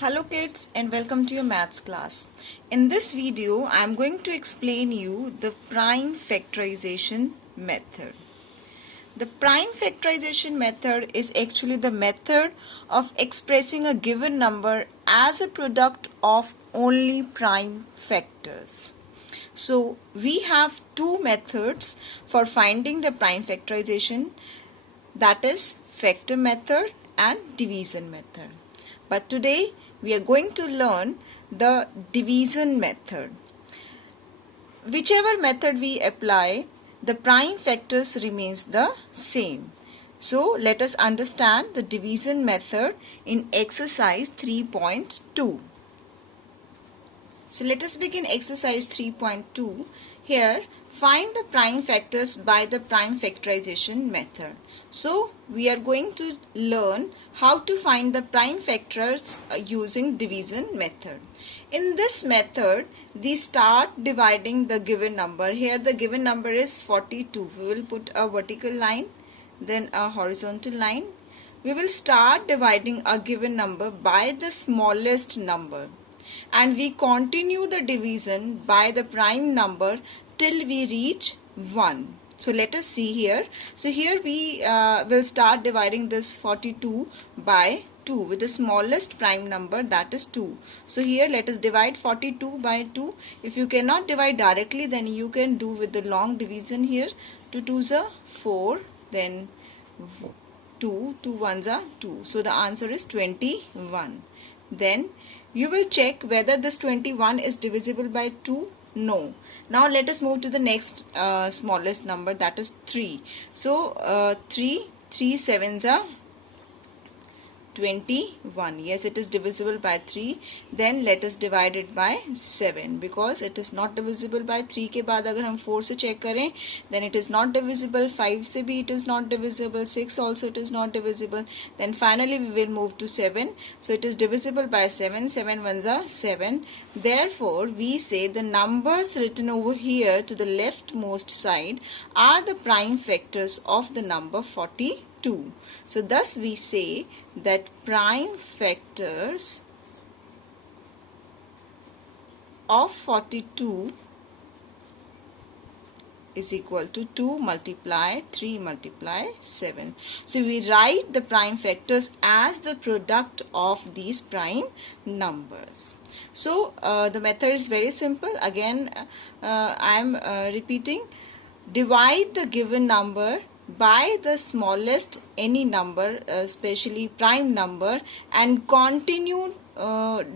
Hello kids and welcome to your maths class. In this video I am going to explain you the prime factorization method. The prime factorization method is actually the method of expressing a given number as a product of only prime factors. So we have two methods for finding the prime factorization, that is factor method and division method. But today we are going to learn the division method. Whichever method we apply, the prime factors remains the same. So let us understand the division method in exercise 3.2. So let us begin exercise 3.2. Here, find the prime factors by the prime factorization method. So we are going to learn how to find the prime factors using division method. In this method, we start dividing the given number. Here the given number is 42. We will put a vertical line, then a horizontal line. We will start dividing a given number by the smallest number. And we continue the division by the prime number till we reach 1. So let us see here. So here we will start dividing this 42 by 2 with the smallest prime number, that is 2. So here let us divide 42 by 2. If you cannot divide directly, then you can do with the long division here. 2 2s are 4, then 2 1s are 2. So the answer is 21. Then you will check whether this 21 is divisible by 2. No. Now let us move to the next smallest number, that is 3. So 3 7s are 21. Yes, it is divisible by 3. Then let us divide it by 7 because it is not divisible by 3 के बाद अगर हम 4 से check करें, then it is not divisible. 5 से भी it is not divisible. 6 also it is not divisible. Then finally we will move to 7. So it is divisible by 7. 7 ones are 7. Therefore we say the numbers written over here to the leftmost side are the prime factors of the number 42. So thus we say that prime factors of 42 is equal to 2 multiply 3 multiply 7. So we write the prime factors as the product of these prime numbers. So the method is very simple. Again I am repeating. Divide the given number by the smallest any number, especially prime number, and continue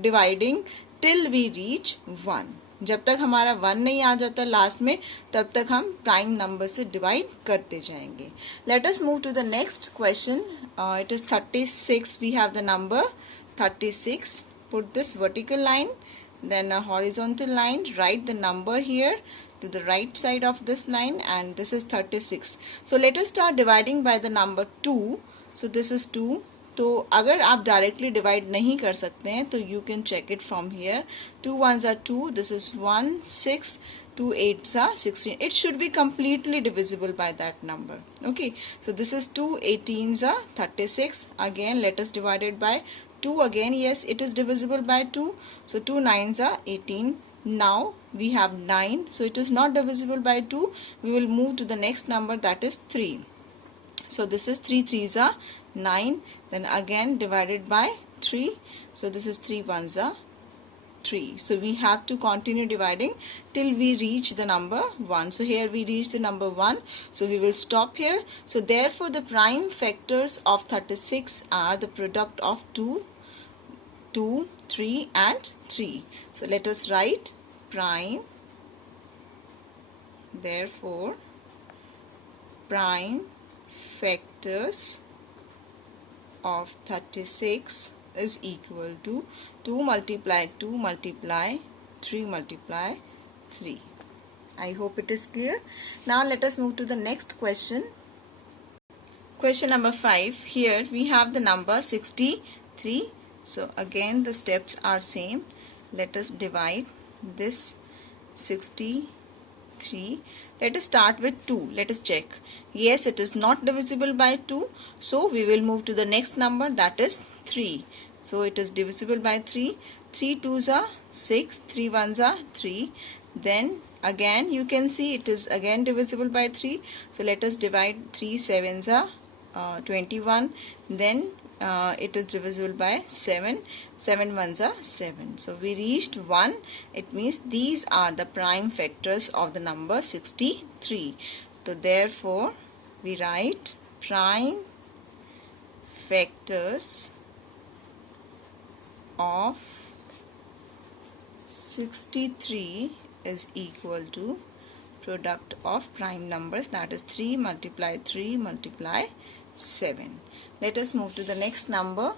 dividing till we reach 1. जब तक हमारा 1 नहीं आ जाता last में, तब तक हम prime number से डिवाइड करते जाएंगे. Let us move to the next question. It is 36. We have the number 36. Put this vertical line, then a horizontal line. Write the number here to the right side of this line, and this is 36. So let us start dividing by the number 2. So this is 2. तो अगर आप directly divide नहीं कर सकते हैं तो you can check it from here. 2 1s are 2. This is 1 6. 2 8s are 16. It should be completely divisible by that number. Okay. So this is 2 18s are 36. Again let us divide it by 2 again. Yes, it is divisible by 2. So 2 9s are 18. Now we have 9. So it is not divisible by 2. We will move to the next number, that is 3. So this is 3 3s are 9. Then again divided by 3. So this is 3 1s are 3. So we have to continue dividing till we reach the number 1. So here we reach the number 1. So we will stop here. So therefore the prime factors of 36 are the product of 2, 2, 3 and 3. So let us write prime. Therefore prime factors of 36 is equal to 2 multiply 2 multiply 3 multiply 3. I hope it is clear. Now let us move to the next question. Question number 5. Here we have the number 63. So again the steps are same. Let us divide this 63. Let us start with 2. Let us check. Yes, it is not divisible by 2. So we will move to the next number, that is 3. So it is divisible by 3. 3 2s are 6, 3 1s are 3. Then again you can see it is again divisible by 3. So let us divide 3 7s are 21. Then it is divisible by 7. 7 1s are 7. So we reached 1. It means these are the prime factors of the number 63. So therefore we write prime factors of 63 is equal to product of prime numbers, that is 3 multiply 3 multiply 7. Let us move to the next number.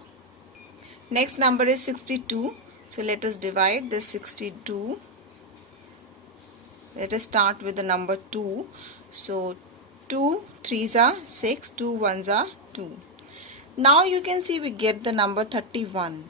Next number is 62. So let us divide this 62. Let us start with the number 2. So 2 3s are 6, 2 1s are 2. Now you can see we get the number 31.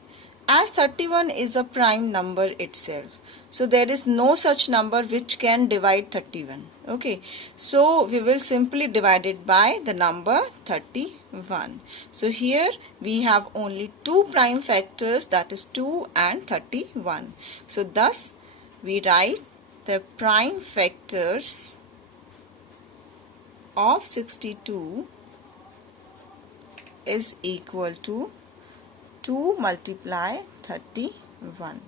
As 31 is a prime number itself, so there is no such number which can divide 31. Okay, so we will simply divide it by the number 31. So here we have only two prime factors, that is 2 and 31. So thus we write the prime factors of 62 is equal to 2 multiply 31.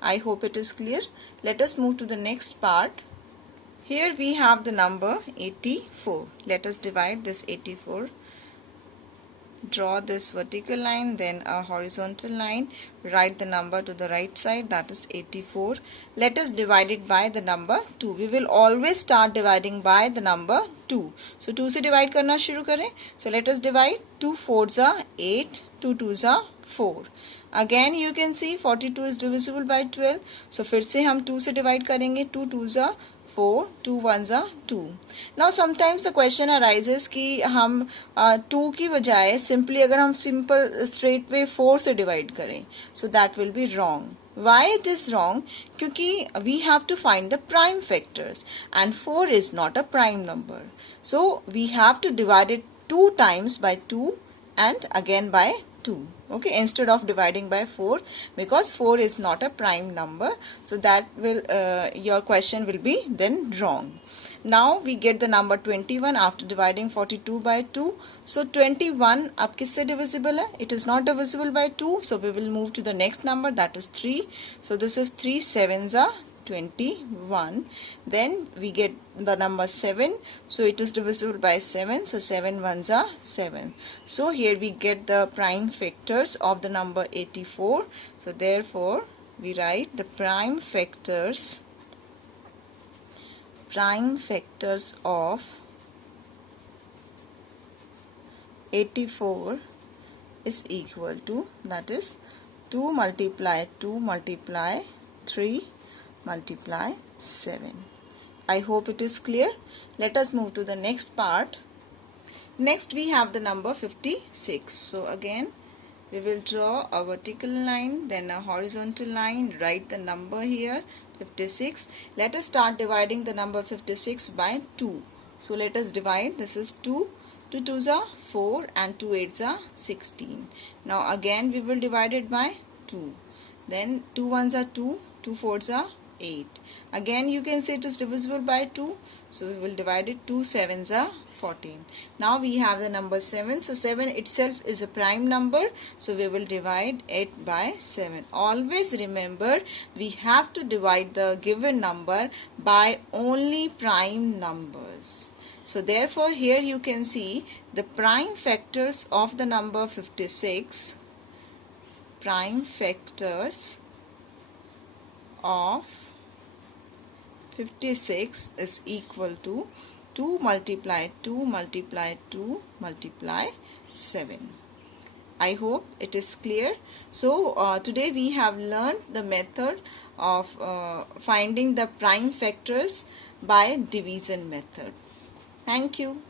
I hope it is clear. Let us move to the next part. Here we have the number 84. Let us divide this 84. Draw this vertical line, then a horizontal line. Write the number to the right side, that is 84. Let us divide it by the number 2. We will always start dividing by the number 2. So 2 से divide करना शुरू करें. So let us divide. 2 4s are 8, 2 2s are 4. Again you can see 42 is divisible by 12. So फिर से हम 2 से divide करेंगे. 2 2s are 4, 2 1s are 2. Now sometimes the question arises कि हम 2 की बजाय simply अगर हम simple straight way 4 से divide करें, so that will be wrong. Why it is wrong? क्योंकि we have to find the prime factors and 4 is not a prime number. So we have to divide it 2 times by 2 and again by 2. Okay, instead of dividing by 4, because 4 is not a prime number, so that will your question will be then wrong. Now we get the number 21 after dividing 42 by 2. So 21 अब किससे divisible है? It is not divisible by 2, so we will move to the next number, that is 3. So this is 3 7s are 21. Then we get the number 7, so it is divisible by 7, so 7 1s are 7. So here we get the prime factors of the number 84. So therefore we write the prime factors of 84 is equal to, that is 2 multiply 2 multiply 3 multiply 7. I hope it is clear. Let us move to the next part. Next we have the number 56. So again we will draw a vertical line, then a horizontal line, write the number here 56. Let us start dividing the number 56 by 2. So let us divide. This is 2. 2 2s are 4 and 2 8s are 16. Now again we will divide it by 2. Then 2 1s are 2, 2 4s are 8. Again you can say it is divisible by 2. So we will divide it. 2 7s are 14. Now we have the number 7. So 7 itself is a prime number. So we will divide it by 7. Always remember we have to divide the given number by only prime numbers. So therefore here you can see the prime factors of the number 56. Prime factors of 56 is equal to 2 multiply 2 multiply 2 multiply 7. I hope it is clear. So today we have learned the method of finding the prime factors by division method. Thank you.